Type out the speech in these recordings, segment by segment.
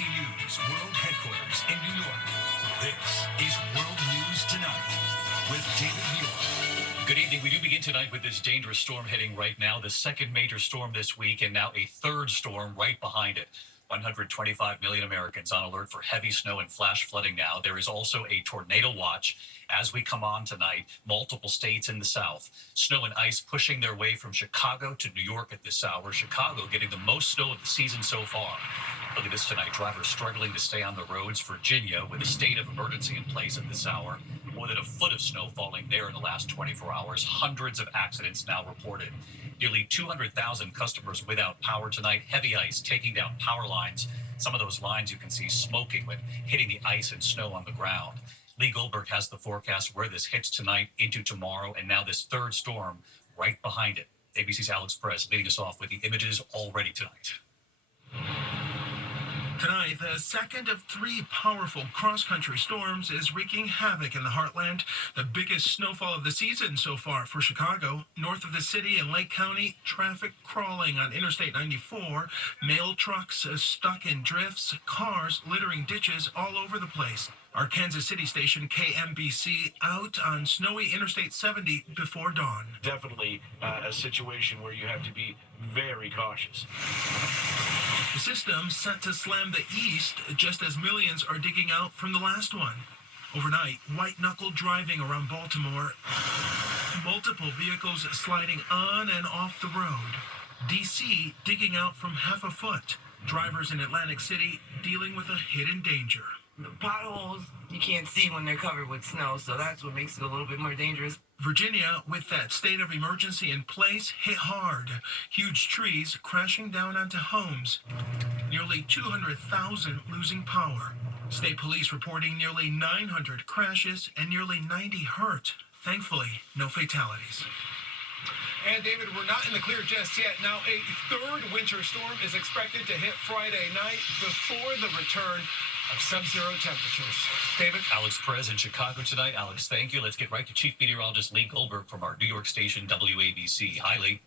ABC News World Headquarters in New York. This is World News Tonight with David Muir. Good evening. We do begin tonight with this dangerous storm hitting right now, the second major storm this week, and now a third storm right behind it. 125 million Americans on alert for heavy snow and flash flooding now. There is also a tornado watch as we come on tonight. Multiple states in the south. Snow and ice pushing their way from Chicago to New York at this hour. Chicago getting the most snow of the season so far. Look at this tonight. Drivers struggling to stay on the roads. Virginia with a state of emergency in place at this hour. More than a foot of snow falling there in the last 24 hours. Hundreds of accidents now reported. Nearly 200,000 customers without power tonight. Heavy ice taking down power lines. Some of those lines you can see smoking when hitting the ice and snow on the ground. Lee Goldberg has the forecast where this hits tonight into tomorrow, and now this third storm right behind it. ABC's Alex Perez leading us off with the images already tonight. Tonight, the second of three powerful cross-country storms is wreaking havoc in the heartland. The biggest snowfall of the season so far for Chicago. North of the city in Lake County, traffic crawling on Interstate 94. Mail trucks stuck in drifts, cars littering ditches all over the place. Our Kansas City station, KMBC, out on snowy Interstate 70 before dawn. Definitely a situation where you have to be very cautious. The system set to slam the east just as millions are digging out from the last one. Overnight, white-knuckle driving around Baltimore. Multiple vehicles sliding on and off the road. D.C. digging out from half a foot. Drivers in Atlantic City dealing with a hidden danger. The potholes you can't see when they're covered with snow, so that's what makes it a little bit more dangerous. Virginia, with that state of emergency in place, hit hard. Huge trees crashing down onto homes. Nearly 200,000 losing power. State police reporting nearly 900 crashes and nearly 90 hurt. Thankfully, no fatalities. And David, we're not in the clear just yet. Now, a third winter storm is expected to hit Friday night before the return of sub-zero temperatures. David? Alex Perez in Chicago tonight. Alex, thank you. Let's get right to Chief Meteorologist Lee Goldberg from our New York station, WABC. Hi, Lee.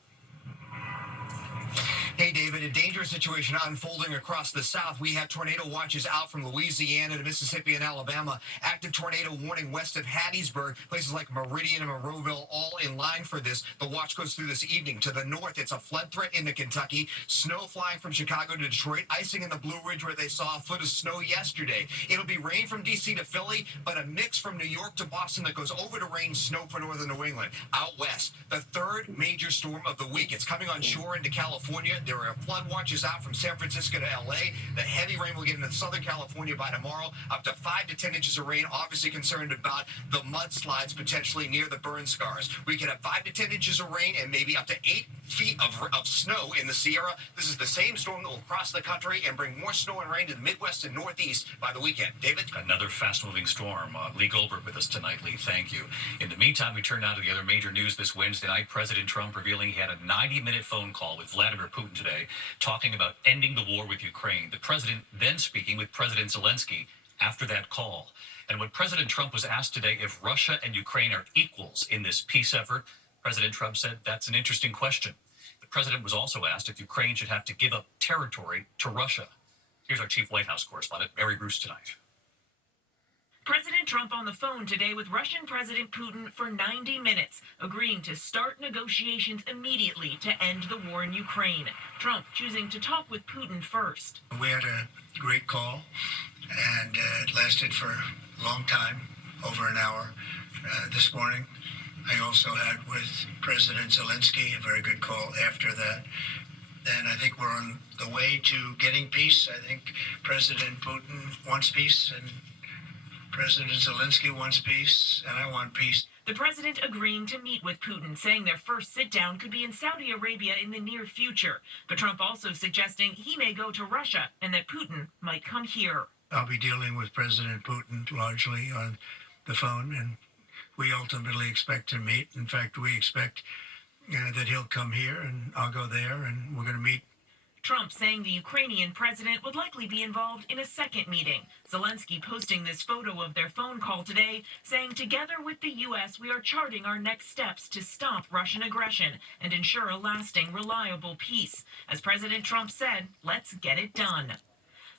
Hey, David, a dangerous situation unfolding across the south. We have tornado watches out from Louisiana to Mississippi and Alabama. Active tornado warning west of Hattiesburg. Places like Meridian and Monroeville all in line for this. The watch goes through this evening. To the north, it's a flood threat into Kentucky. Snow flying from Chicago to Detroit. Icing in the Blue Ridge where they saw a foot of snow yesterday. It'll be rain from D.C. to Philly, but a mix from New York to Boston that goes over to rain snow for northern New England. Out west, the third major storm of the week. It's coming on shore into California. There are flood watches out from San Francisco to L.A. The heavy rain will get into Southern California by tomorrow, up to 5 to 10 inches of rain. Obviously concerned about the mudslides potentially near the burn scars. We can have 5 to 10 inches of rain and maybe up to 8 feet of snow in the Sierra. This is the same storm that will cross the country and bring more snow and rain to the Midwest and Northeast by the weekend. David? Another fast-moving storm. Lee Goldberg with us tonight. Lee, thank you. In the meantime, we turn now to the other major news this Wednesday night. President Trump revealing he had a 90-minute phone call with Vladimir Putin today, talking about ending the war with Ukraine. The president then speaking with President Zelensky after that call. And when President Trump was asked today if Russia and Ukraine are equals in this peace effort, President Trump said that's an interesting question. The president was also asked if Ukraine should have to give up territory to Russia. Here's our chief White House correspondent, Mary Bruce, tonight. President Trump on the phone today with Russian President Putin for 90 minutes, agreeing to start negotiations immediately to end the war in Ukraine. Trump choosing to talk with Putin first. We had a great call, and it lasted for a long time, over an hour this morning. I also had with President Zelensky a very good call after that. And I think we're on the way to getting peace. I think President Putin wants peace, and President Zelensky wants peace, and I want peace. The president agreeing to meet with Putin, saying their first sit-down could be in Saudi Arabia in the near future. But Trump also suggesting he may go to Russia and that Putin might come here. I'll be dealing with President Putin largely on the phone, and we ultimately expect to meet. In fact, we expect that he'll come here, and I'll go there, and we're going to meet. Trump saying the Ukrainian president would likely be involved in a second meeting. Zelensky posting this photo of their phone call today, saying together with the U.S., we are charting our next steps to stop Russian aggression and ensure a lasting, reliable peace. As President Trump said, let's get it done.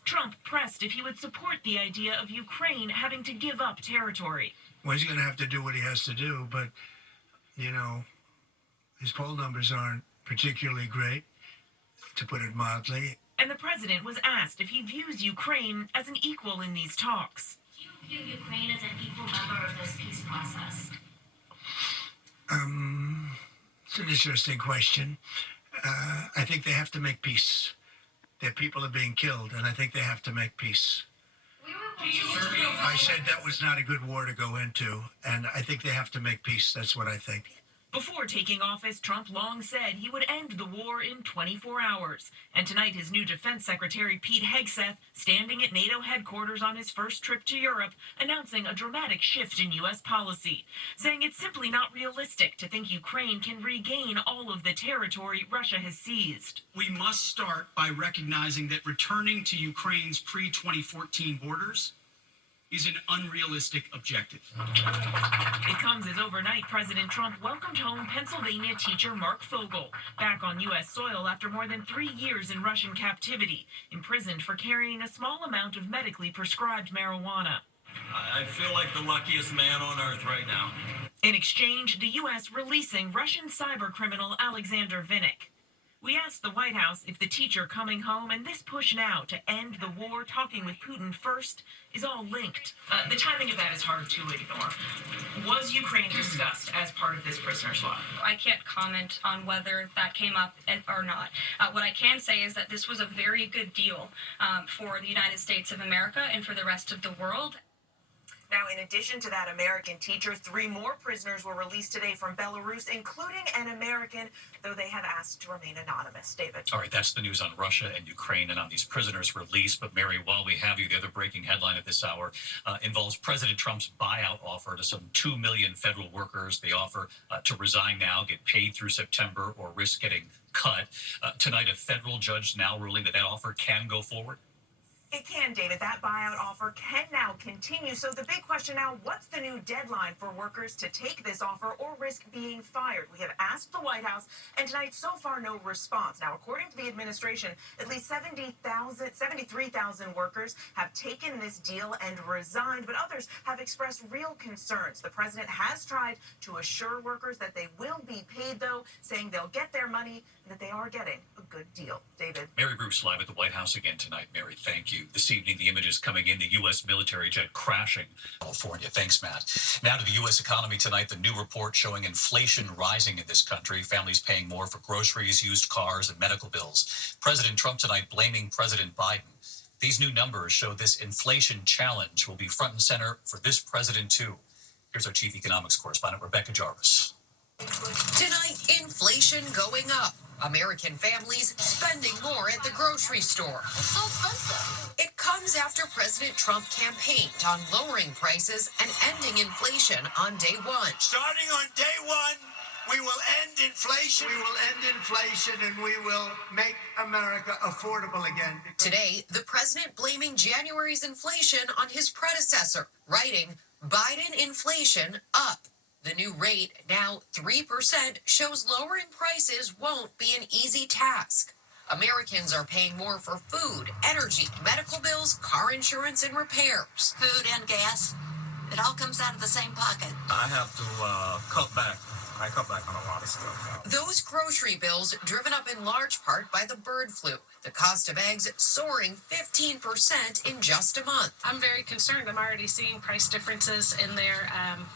Trump pressed if he would support the idea of Ukraine having to give up territory. Well, he's going to have to do what he has to do, but, you know, his poll numbers aren't particularly great, to put it mildly. And the president was asked if he views Ukraine as an equal in these talks. Do you view Ukraine as an equal member of this peace process? It's an interesting question. I think they have to make peace. Their people are being killed, and I think they have to make peace. I said that was not a good war to go into, and I think they have to make peace. That's what I think. Before taking office, Trump long said he would end the war in 24 hours. And tonight, his new Defense Secretary Pete Hegseth, standing at NATO headquarters on his first trip to Europe, announcing a dramatic shift in U.S. policy, saying it's simply not realistic to think Ukraine can regain all of the territory Russia has seized. We must start by recognizing that returning to Ukraine's pre-2014 borders is an unrealistic objective. It comes as overnight President Trump welcomed home Pennsylvania teacher Mark Fogel, back on U.S. soil after more than 3 years in Russian captivity, imprisoned for carrying a small amount of medically prescribed marijuana. I feel like the luckiest man on earth right now. In exchange, the U.S. releasing Russian cybercriminal Alexander Vinnik. We asked the White House if the teacher coming home and this push now to end the war, talking with Putin first, is all linked. The timing of that is hard to ignore. Was Ukraine discussed as part of this prisoner swap? I can't comment on whether that came up or not. What I can say is that this was a very good deal for the United States of America and for the rest of the world. Now, in addition to that American teacher, 3 more prisoners were released today from Belarus, including an American, though they have asked to remain anonymous. David. All right, that's the news on Russia and Ukraine and on these prisoners released. But Mary, while we have you, the other breaking headline at this hour involves President Trump's buyout offer to some 2 million federal workers. They offer to resign now, get paid through September, or risk getting cut. Tonight, a federal judge now ruling that offer can go forward. It can, David. That buyout offer can now continue. So the big question now, what's the new deadline for workers to take this offer or risk being fired? We have asked the White House, and tonight, so far, no response. Now, according to the administration, at least 73,000 workers have taken this deal and resigned, but others have expressed real concerns. The president has tried to assure workers that they will be paid, though, saying they'll get their money and that they are getting a good deal. David. Mary Bruce live at the White House again tonight. Mary, thank you. This evening, the images coming in, the U.S. military jet crashing in California. Thanks, Matt. Now to the U.S. economy tonight, the new report showing inflation rising in this country, families paying more for groceries, used cars, and medical bills. President Trump tonight blaming President Biden. These new numbers show this inflation challenge will be front and center for this president, too. Here's our chief economics correspondent, Rebecca Jarvis. Tonight, inflation going up. American families spending more at the grocery store. It's so expensive. It comes after President Trump campaigned on lowering prices and ending inflation on day one. Starting on day one, we will end inflation. We will end inflation, and we will make America affordable again. Today, the president blaming January's inflation on his predecessor, writing, Biden inflation up. The new rate, now 3%, shows lowering prices won't be an easy task. Americans are paying more for food, energy, medical bills, car insurance, and repairs. Food and gas, it all comes out of the same pocket. I have to cut back. I cut back on a lot of stuff. Those grocery bills driven up in large part by the bird flu. The cost of eggs soaring 15% in just a month. I'm very concerned. I'm already seeing price differences in there.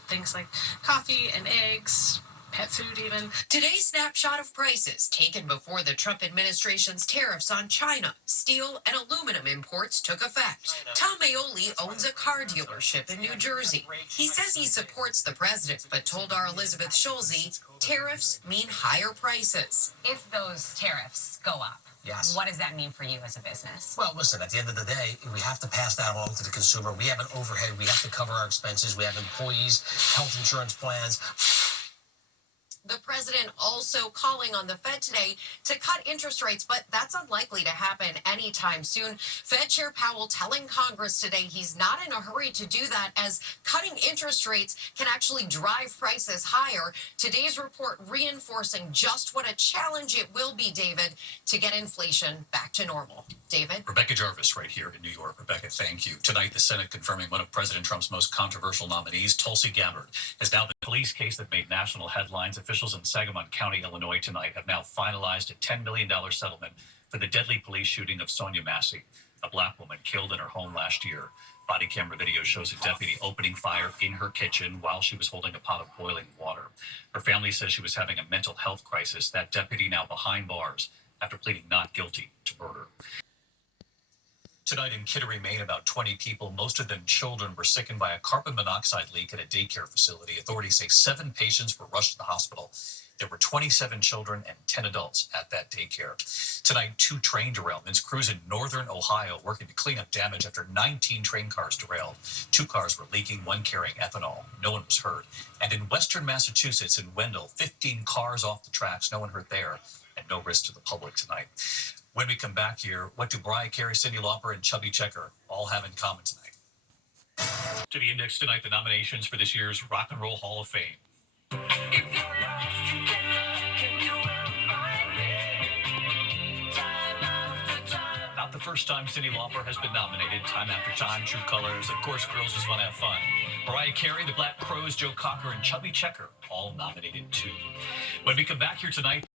Things like coffee and eggs, pet food even. Today's snapshot of prices taken before the Trump administration's tariffs on China, steel, and aluminum imports took effect. Tom Aioli owns a car dealership in New Jersey. He says he supports the president, but told our Elizabeth Schulze, tariffs mean higher prices. If those tariffs go up, yes, what does that mean for you as a business? Well, listen, at the end of the day, we have to pass that along to the consumer. We have an overhead. We have to cover our expenses. We have employees, health insurance plans. The president also calling on the Fed today to cut interest rates, but that's unlikely to happen anytime soon. Fed Chair Powell telling Congress today he's not in a hurry to do that, as cutting interest rates can actually drive prices higher. Today's report reinforcing just what a challenge it will be, David, to get inflation back to normal. David? Rebecca Jarvis right here in New York. Rebecca, thank you. Tonight, the Senate confirming one of President Trump's most controversial nominees, Tulsi Gabbard, has now the police case that made national headlines. Officials in Sangamon County, Illinois tonight have now finalized a $10 million settlement for the deadly police shooting of Sonia Massey, a black woman killed in her home last year. Body camera video shows a deputy opening fire in her kitchen while she was holding a pot of boiling water. Her family says she was having a mental health crisis. That deputy now behind bars after pleading not guilty to murder. Tonight in Kittery, Maine, about 20 people, most of them children, were sickened by a carbon monoxide leak at a daycare facility. Authorities say 7 patients were rushed to the hospital. There were 27 children and 10 adults at that daycare. Tonight, 2 train derailments. Crews in northern Ohio working to clean up damage after 19 train cars derailed. 2 cars were leaking, 1 carrying ethanol. No one was hurt. And in western Massachusetts, in Wendell, 15 cars off the tracks. No one hurt there, and no risk to the public tonight. When we come back here, what do Mariah Carey, Cyndi Lauper, and Chubby Checker all have in common tonight? To the index tonight, the nominations for this year's Rock and Roll Hall of Fame. Not the first time Cyndi Lauper has been nominated. Time after time, True Colors, of course, Girls Just Want to Have Fun. Mariah Carey, The Black Crowes, Joe Cocker, and Chubby Checker all nominated too. When we come back here tonight,